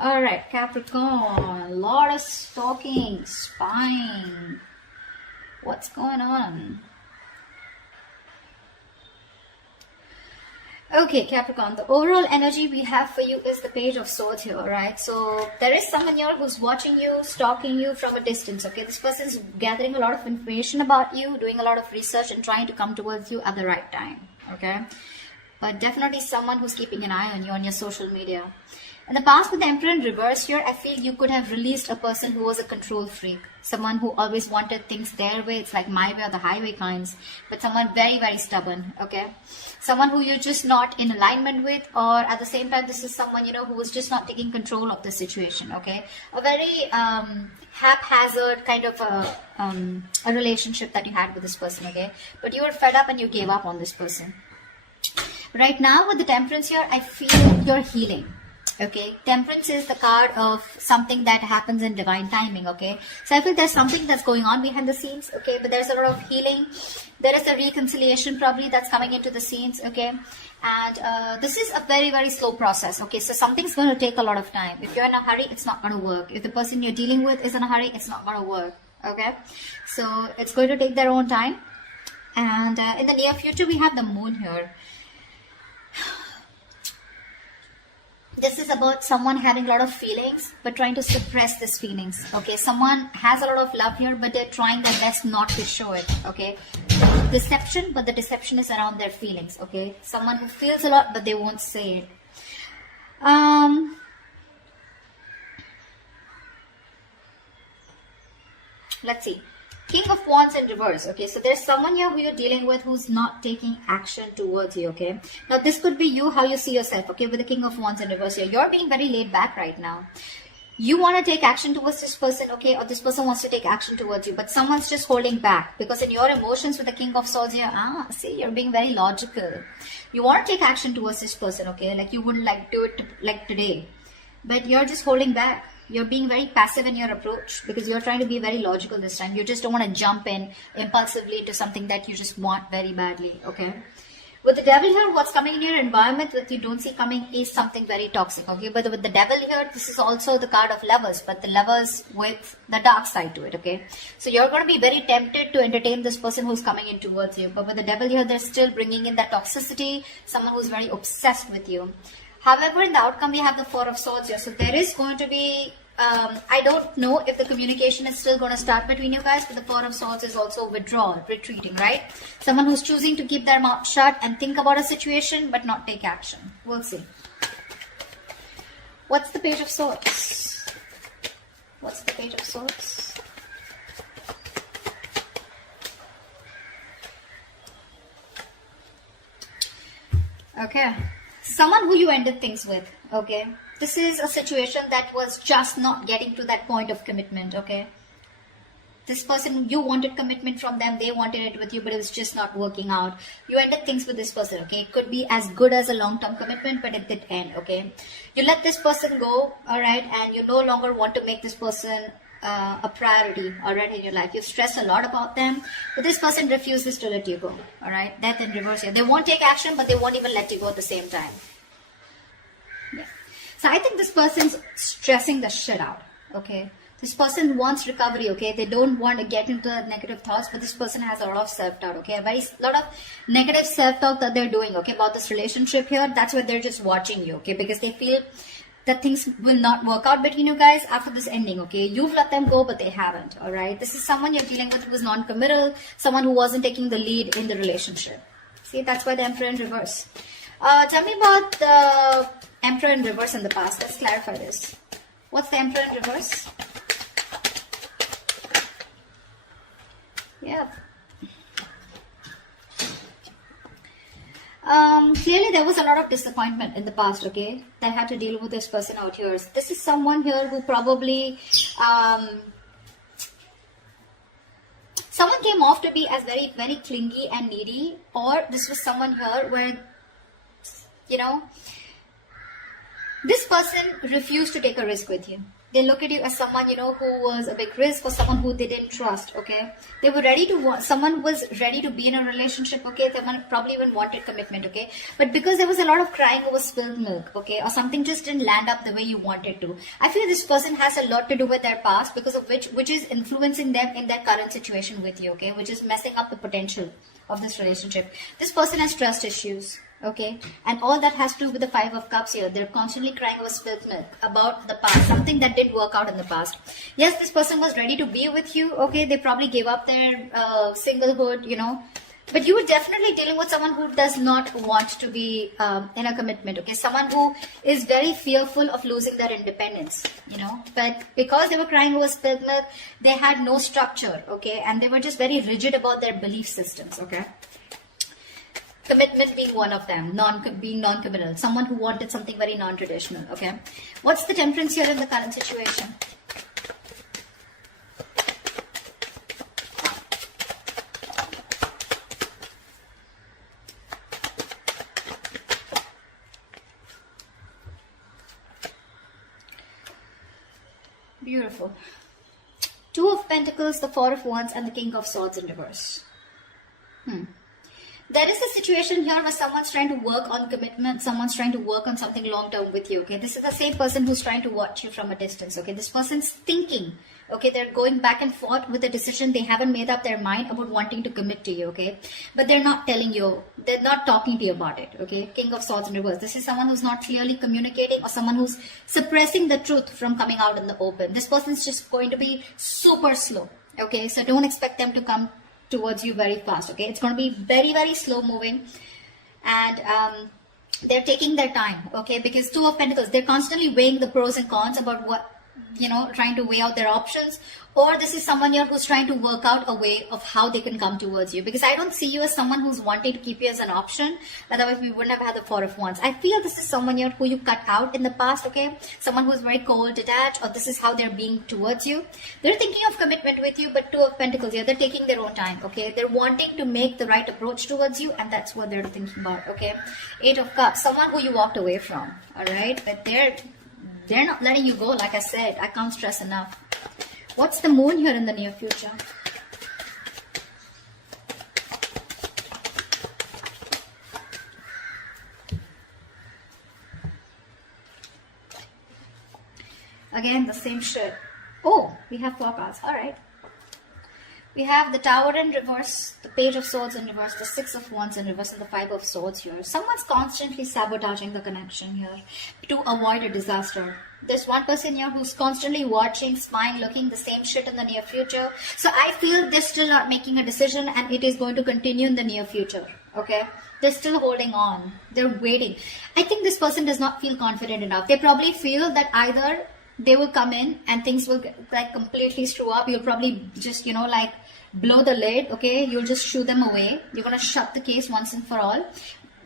All right, Capricorn, lot of stalking, spying. What's going on? Okay, Capricorn, the overall energy we have for you is the Page of Swords here, right? So there is someone here who's watching you, stalking you from a distance, okay? This person's gathering a lot of information about you, doing a lot of research and trying to come towards you at the right time, okay? But definitely someone who's keeping an eye on you on your social media. In the past, with the Emperor in reverse here, I feel you could have released a person who was a control freak. Someone who always wanted things their way. It's like my way or the highway kinds. But someone very, very stubborn, okay? Someone who you're just not in alignment with, or at the same time, this is someone, you know, who was just not taking control of the situation, okay? A very haphazard kind of a relationship that you had with this person, okay? But you were fed up and you gave up on this person. Right now, with the Temperance here, I feel you're healing. Okay, Temperance is the card of something that happens in divine timing, okay? So I feel there's something that's going on behind the scenes, okay? But there's a lot of healing. There is a reconciliation probably that's coming into the scenes, okay? And this is a very, very slow process, okay? So something's going to take a lot of time. If you're in a hurry, it's not going to work. If the person you're dealing with is in a hurry, it's not going to work, okay? So it's going to take their own time. And in the near future, we have the Moon here. This is about someone having a lot of feelings, but trying to suppress these feelings, okay? Someone has a lot of love here, but they're trying their best not to show it, okay? Deception, but the deception is around their feelings, okay? Someone who feels a lot, but they won't say it. Let's see. King of Wands in reverse, okay? So there's someone here who you're dealing with who's not taking action towards you, okay? Now, this could be you, how you see yourself, okay? With the King of Wands in reverse here. You're being very laid back right now. You want to take action towards this person, okay? Or this person wants to take action towards you. But someone's just holding back. Because in your emotions with the King of Swords here, see, you're being very logical. You want to take action towards this person, okay? Like you wouldn't like do it like today. But you're just holding back. You're being very passive in your approach because you're trying to be very logical this time. You just don't want to jump in impulsively to something that you just want very badly, okay? With the Devil here, what's coming in your environment that you don't see coming is something very toxic, okay? But with the Devil here, this is also the card of lovers, but the lovers with the dark side to it, okay? So you're going to be very tempted to entertain this person who's coming in towards you. But with the Devil here, they're still bringing in that toxicity, someone who's very obsessed with you. However, in the outcome, we have the Four of Swords here. So there is going to be, I don't know if the communication is still going to start between you guys, but the Four of Swords is also withdrawal, retreating, right? Someone who's choosing to keep their mouth shut and think about a situation, but not take action. We'll see. What's the Page of Swords? What's the Page of Swords? Okay. Someone who you ended things with, okay? This is a situation that was just not getting to that point of commitment, okay? This person, you wanted commitment from them, they wanted it with you, but it was just not working out. You ended things with this person, okay? It could be as good as a long-term commitment, but it did end, okay? You let this person go, all right? And you no longer want to make this person a priority, all right, in your life. You've stressed a lot about them, but this person refuses to let you go, all right? Death in reverse here. They won't take action, but they won't even let you go at the same time. Yeah. So I think this person's stressing the shit out, okay? This person wants recovery, okay? They don't want to get into negative thoughts, but this person has a lot of self-doubt, okay? A lot of negative self-talk that they're doing, okay, about this relationship here. That's why they're just watching you, okay? Because they feel that things will not work out between you guys after this ending, okay? You've let them go, but they haven't, all right? This is someone you're dealing with who was non-committal, someone who wasn't taking the lead in the relationship. See, that's why the Emperor in reverse. Tell me about the Emperor in reverse in the past. Let's clarify this. What's the Emperor in reverse? Yeah. Clearly there was a lot of disappointment in the past, okay, that had to deal with this person out here. This is someone here who probably someone came off to be as very, very clingy and needy, or this was someone here where, you know, This person refused to take a risk with you. They look at you as someone, you know, who was a big risk, or someone who they didn't trust, okay? They were ready to, someone was ready to be in a relationship, okay? Someone probably even wanted commitment, okay? But because there was a lot of crying over spilled milk, okay? Or something just didn't land up the way you wanted to. I feel this person has a lot to do with their past, because of which is influencing them in their current situation with you, okay? Which is messing up the potential of this relationship. This person has trust issues. Okay, and all that has to do with the Five of Cups here. They're constantly crying over spilled milk about the past, something that didn't work out in the past. Yes, this person was ready to be with you. Okay, they probably gave up their singlehood, you know, but you were definitely dealing with someone who does not want to be in a commitment. Okay, someone who is very fearful of losing their independence, you know, but because they were crying over spilled milk, they had no structure. Okay, and they were just very rigid about their belief systems. Okay. Commitment being one of them, being non-committal, someone who wanted something very non-traditional, okay? What's the Temperance here in the current situation? Beautiful. Two of Pentacles, the Four of Wands, and the King of Swords in reverse. There is a situation here where someone's trying to work on commitment, someone's trying to work on something long-term with you, okay? This is the same person who's trying to watch you from a distance, okay? This person's thinking, okay? They're going back and forth with a decision. They haven't made up their mind about wanting to commit to you, okay? But they're not telling you, they're not talking to you about it, okay? King of Swords in reverse. This is someone who's not clearly communicating, or someone who's suppressing the truth from coming out in the open. This person's just going to be super slow, okay? So don't expect them to come towards you very fast, okay? It's going to be very, very slow moving, and they're taking their time, okay? Because Two of Pentacles, they're constantly weighing the pros and cons about what, you know, trying to weigh out their options. Or this is someone here who's trying to work out a way of how they can come towards you, because I don't see you as someone who's wanting to keep you as an option. Otherwise we wouldn't have had the Four of Wands. I feel this is someone here who you cut out in the past, okay? Someone who's very cold, detached, or this is how they're being towards you. They're thinking of commitment with you, but Two of Pentacles here, they're taking their own time, okay? They're wanting to make the right approach towards you, and that's what they're thinking about, okay? Eight of Cups, someone who you walked away from, all right? But they're not letting you go, like I said. I can't stress enough. What's the Moon here in the near future? Again, the same shit. Oh, we have four cards. All right. We have the Tower in reverse, the Page of Swords in reverse, the Six of Wands in reverse, and the Five of Swords here. Someone's constantly sabotaging the connection here to avoid a disaster. There's one person here who's constantly watching, spying, looking the same shit in the near future. So I feel they're still not making a decision, and it is going to continue in the near future. Okay? They're still holding on. They're waiting. I think this person does not feel confident enough. They probably feel that either they will come in and things will like completely screw up. You'll probably just, you know, like blow the lid, okay? You'll just shoo them away. You're going to shut the case once and for all.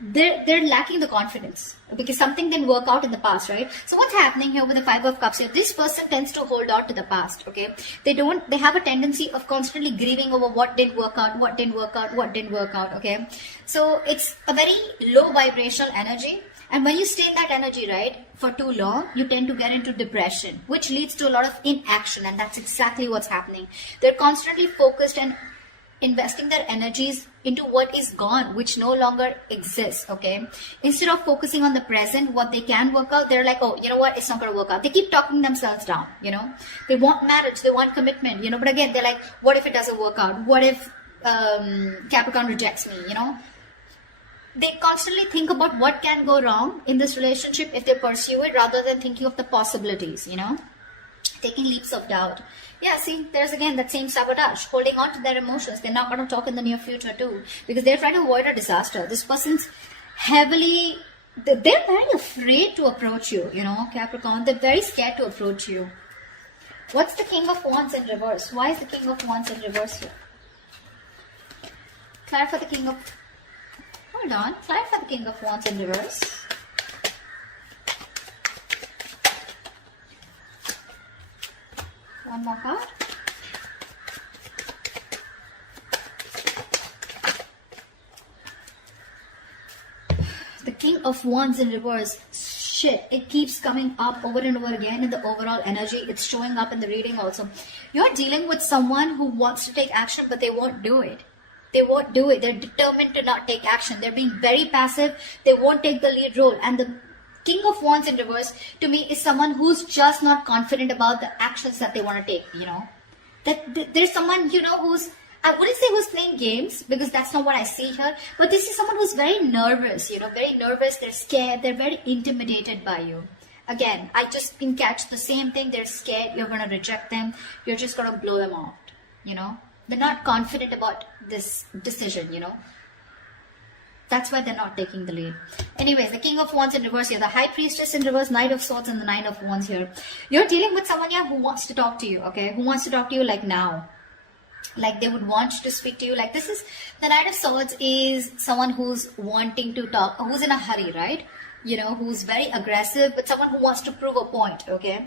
They're lacking the confidence because something didn't work out in the past, right? So what's happening here with the Five of Cups here? This person tends to hold on to the past, okay? They have a tendency of constantly grieving over what didn't work out, what didn't work out, what didn't work out, okay? So it's a very low vibrational energy. And when you stay in that energy, right, for too long, you tend to get into depression, which leads to a lot of inaction. And that's exactly what's happening. They're constantly focused and investing their energies into what is gone, which no longer exists, okay? Instead of focusing on the present, what they can work out, they're like, oh, you know what, it's not going to work out. They keep talking themselves down, you know? They want marriage, they want commitment, you know? But again, they're like, what if it doesn't work out? What if Capricorn rejects me, you know? They constantly think about what can go wrong in this relationship if they pursue it, rather than thinking of the possibilities, you know? Taking leaps of doubt. Yeah, see, there's again that same sabotage, holding on to their emotions. They're not going to talk in the near future too, because they're trying to avoid a disaster. This person's heavily, they're very afraid to approach you, you know, Capricorn. They're very scared to approach you. What's the King of Wands in reverse? Why is the King of Wands in reverse here? Clarify the King of... Hold on. Clarify the King of Wands in reverse. One more card. The King of Wands in reverse. shit, it keeps coming up over and over again in the overall energy. It's showing up in the reading also. You're dealing with someone who wants to take action, but they won't do it. They won't do it. They're determined to not take action. They're being very passive. They won't take the lead role. And the King of Wands in reverse, to me, is someone who's just not confident about the actions that they want to take, you know. That there's someone, you know, who's, I wouldn't say who's playing games, because that's not what I see here, but this is someone who's very nervous, you know, very nervous, they're scared, they're very intimidated by you. Again, I just can catch the same thing, they're scared, you're going to reject them, you're just going to blow them out, you know. They're not confident about this decision, you know. That's why they're not taking the lead. Anyways, the King of Wands in reverse here, the High Priestess in reverse, Knight of Swords, and the Nine of Wands here. You're dealing with someone here who wants to talk to you, okay? Who wants to talk to you like now. Like they would want to speak to you. Like this is, the Knight of Swords is someone who's wanting to talk, who's in a hurry, right? You know, who's very aggressive, but someone who wants to prove a point, okay?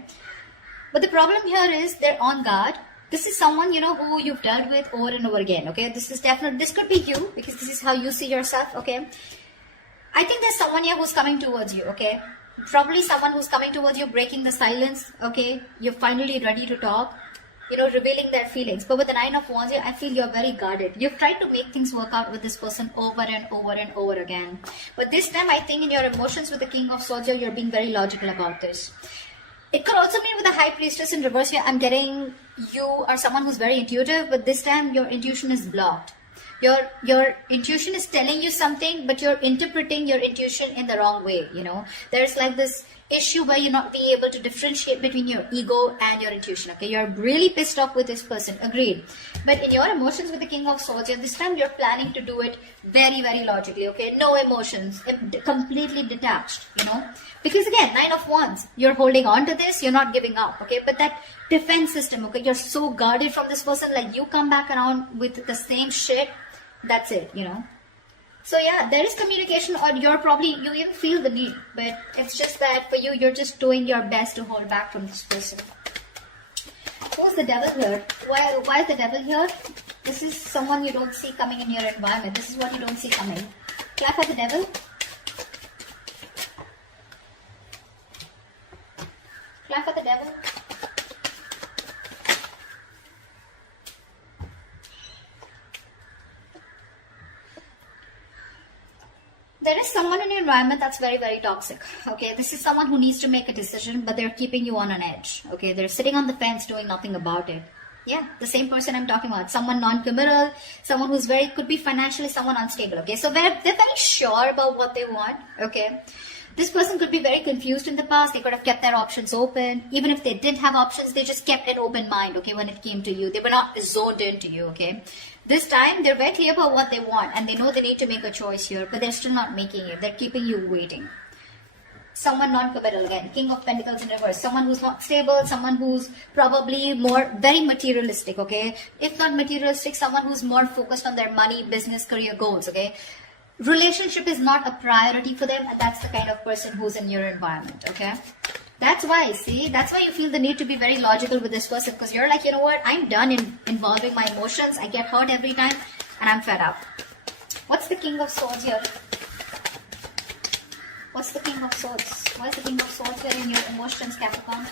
But the problem here is they're on guard. This is someone, you know, who you've dealt with over and over again, okay? This is definitely, this could be you, because this is how you see yourself, okay? I think there's someone here who's coming towards you, okay? Probably someone who's coming towards you, breaking the silence, okay? You're finally ready to talk, you know, revealing their feelings. But with the Nine of Wands here, I feel you're very guarded. You've tried to make things work out with this person over and over and over again. But this time, I think in your emotions with the King of Swords here, you're being very logical about this. It could also be with the High Priestess in reverse here. I'm getting you are someone who's very intuitive, but this time your intuition is blocked. Your intuition is telling you something, but you're interpreting your intuition in the wrong way, you know. There's like this issue where you're not being able to differentiate between your ego and your intuition, okay? You're really pissed off with this person, agreed. But in your emotions with the King of Swords, this time you're planning to do it very, very logically, okay? No emotions, completely detached, you know? Because again, Nine of Wands, you're holding on to this, you're not giving up, okay? But that defense system, okay? You're so guarded from this person, like you come back around with the same shit, that's it, you know? So yeah, there is communication, or you even feel the need, but it's just that for you, you're just doing your best to hold back from this person. Who's the Devil here? Why is the Devil here? This is someone you don't see coming in your environment. This is what you don't see coming. Clap for the Devil. Clap for the Devil. There is someone in your environment that's very, very toxic, okay? This is someone who needs to make a decision, but they're keeping you on an edge, okay? They're sitting on the fence doing nothing about it. Yeah, the same person I'm talking about. Someone non-committal, someone who's could be financially someone unstable, okay? So they're very sure about what they want, okay? This person could be very confused in the past. They could have kept their options open. Even if they didn't have options, they just kept an open mind, okay, when it came to you. They were not zoned into you, okay? This time, they're very clear about what they want, and they know they need to make a choice here, but they're still not making it. They're keeping you waiting. Someone non-committal again, King of Pentacles in reverse. Someone who's not stable, someone who's probably very materialistic, okay? If not materialistic, someone who's more focused on their money, business, career goals, okay? Relationship is not a priority for them, and that's the kind of person who's in your environment, okay? That's why, see, that's why you feel the need to be very logical with this person, because you're like, you know what, I'm done involving my emotions, I get hurt every time, and I'm fed up. What's the King of Swords here? What's the King of Swords? Why is the King of Swords here in your emotions, Capricorn?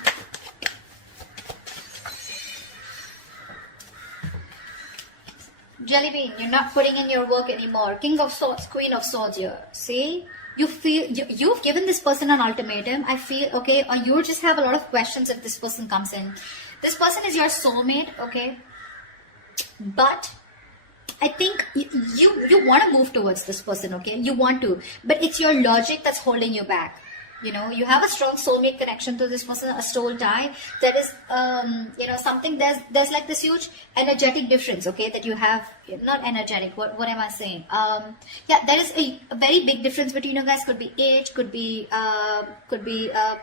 Jelly bean, you're not putting in your work anymore. King of Swords, Queen of Swords here. See? You feel, you've given this person an ultimatum. I feel, okay, or you just have a lot of questions if this person comes in. This person is your soulmate, okay? But I think you want to move towards this person, okay? You want to. But it's your logic that's holding you back. You know, you have a strong soulmate connection to this person, a soul tie. That is, you know, something, there's like this huge energetic difference, okay, that you have. Not energetic, what am I saying? Yeah, there is a very big difference between you guys. Could be age, could be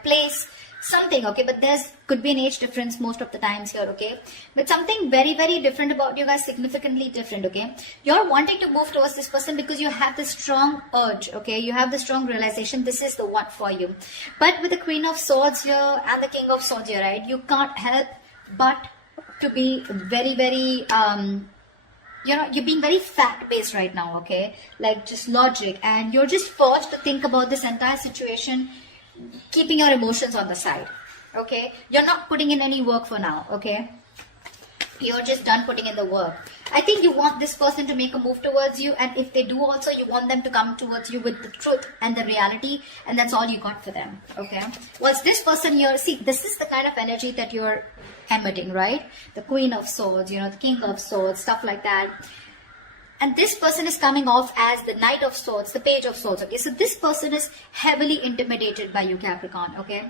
place, something, okay, but could be an age difference most of the times here, okay, but something very, very different about you guys, significantly different, okay. You're wanting to move towards this person because you have this strong urge, okay, you have the strong realization this is the one for you. But with the Queen of Swords here and the King of Swords here, right, you can't help but to be very, very you know, you're being very fact-based right now, okay, like just logic, and you're just forced to think about this entire situation keeping your emotions on the side. Okay, you're not putting in any work for now. Okay, you're just done putting in the work. I think you want this person to make a move towards you, and if they do also, you want them to come towards you with the truth and the reality, and that's all you got for them. Okay, was this person here? See, this is the kind of energy that you're emitting, right? The Queen of Swords, you know, the King of Swords, stuff like that. And this person is coming off as the Knight of Swords, the Page of Swords. Okay, so this person is heavily intimidated by you, Capricorn. Okay,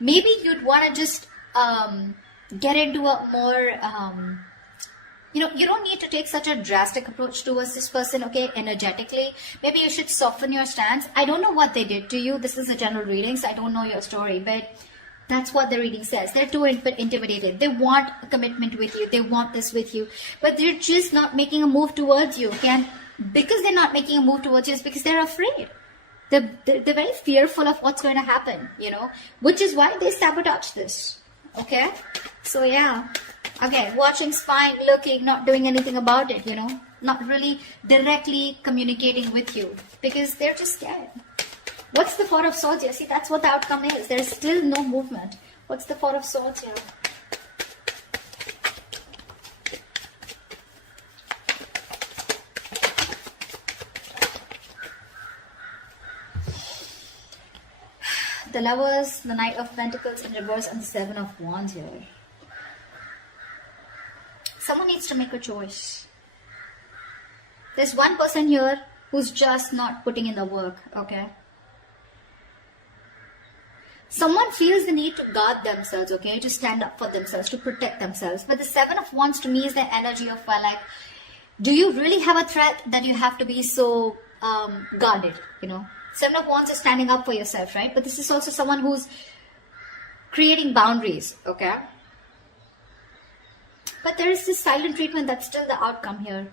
maybe you'd want to just get into a more you know, you don't need to take such a drastic approach towards this person, okay, energetically. Maybe you should soften your stance. I don't know what they did to you. This is a general reading, so I don't know your story, but that's what the reading says. They're too intimidated. They want a commitment with you. They want this with you, but they're just not making a move towards you, okay? And because they're not making a move towards you, it's because they're afraid. They're very fearful of what's going to happen, you know, which is why they sabotage this, okay? So, yeah. Okay, watching's fine, looking, not doing anything about it, you know, not really directly communicating with you because they're just scared. What's the Four of Swords here? See, that's what the outcome is. There's still no movement. What's the Four of Swords here? The Lovers, the Knight of Pentacles in reverse, and the Seven of Wands here. Someone needs to make a choice. There's one person here who's just not putting in the work, okay? Someone feels the need to guard themselves, okay? To stand up for themselves, to protect themselves. But the Seven of Wands to me is the energy of, like, do you really have a threat that you have to be so guarded, you know? Seven of Wands is standing up for yourself, right? But this is also someone who's creating boundaries, okay? But there is this silent treatment that's still the outcome here.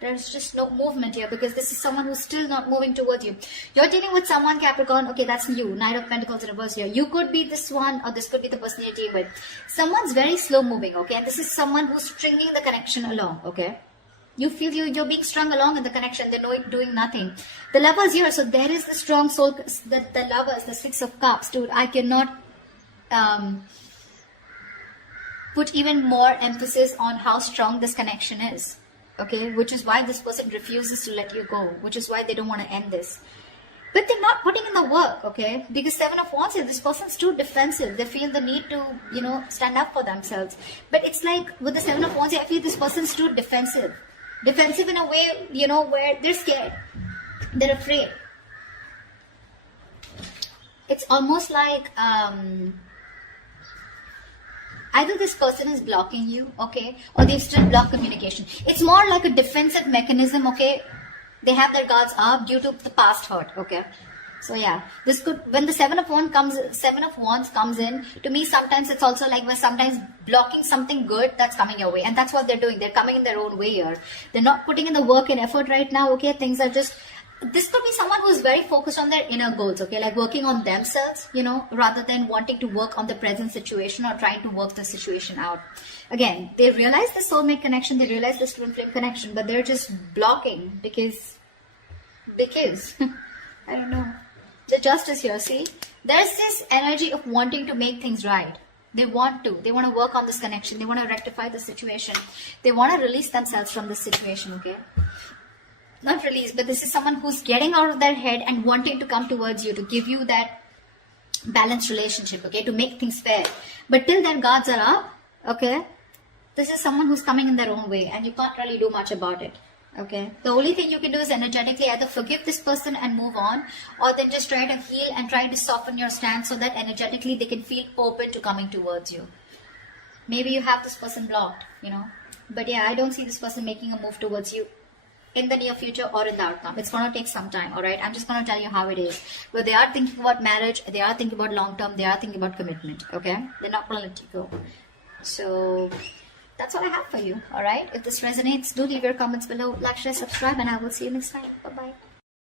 There's just no movement here because this is someone who's still not moving towards you. You're dealing with someone, Capricorn, okay, that's you. Knight of Pentacles in reverse here. You could be this one or this could be the person you're dealing with. Someone's very slow moving, okay? And this is someone who's stringing the connection along, okay? You feel you're being strung along in the connection. They're doing nothing. The Lovers here, so there is the strong soul, the Lovers, the Six of Cups. Dude, I cannot put even more emphasis on how strong this connection is, okay? Which is why this person refuses to let you go, which is why they don't want to end this. But they're not putting in the work, okay? Because Seven of Wands here, this person's too defensive. They feel the need to, you know, stand up for themselves. But it's like with the Seven of Wands here, I feel this person's too defensive. Defensive in a way, you know, where they're scared. They're afraid. It's almost like either this person is blocking you, okay, or they've still blocked communication. It's more like a defensive mechanism, okay. They have their guards up due to the past hurt, okay. So yeah, this could, when the Seven of Wands comes in, to me sometimes it's also like we're sometimes blocking something good that's coming your way, and that's what they're doing. They're coming in their own way here. They're not putting in the work and effort right now, okay. Things are just, this could be someone who's very focused on their inner goals, okay, like working on themselves, you know, rather than wanting to work on the present situation or trying to work the situation out. Again, they realize the soulmate connection, they realize this twin flame connection, but they're just blocking because I don't know. The Justice here, see, there's this energy of wanting to make things right. They want to work on this connection, they want to rectify the situation, they want to release themselves from this situation, okay. Not release, but this is someone who's getting out of their head and wanting to come towards you to give you that balanced relationship, okay, to make things fair. But till their guards are up, okay, this is someone who's coming in their own way and you can't really do much about it, okay. The only thing you can do is energetically either forgive this person and move on, or then just try to heal and try to soften your stance so that energetically they can feel open to coming towards you. Maybe you have this person blocked, you know, but yeah, I don't see this person making a move towards you in the near future or in the outcome. It's going to take some time, alright? I'm just going to tell you how it is. But they are thinking about marriage, they are thinking about long term, they are thinking about commitment, okay? They're not going to let you go. So, that's all I have for you, alright? If this resonates, do leave your comments below, like, share, subscribe, and I will see you next time. Bye-bye.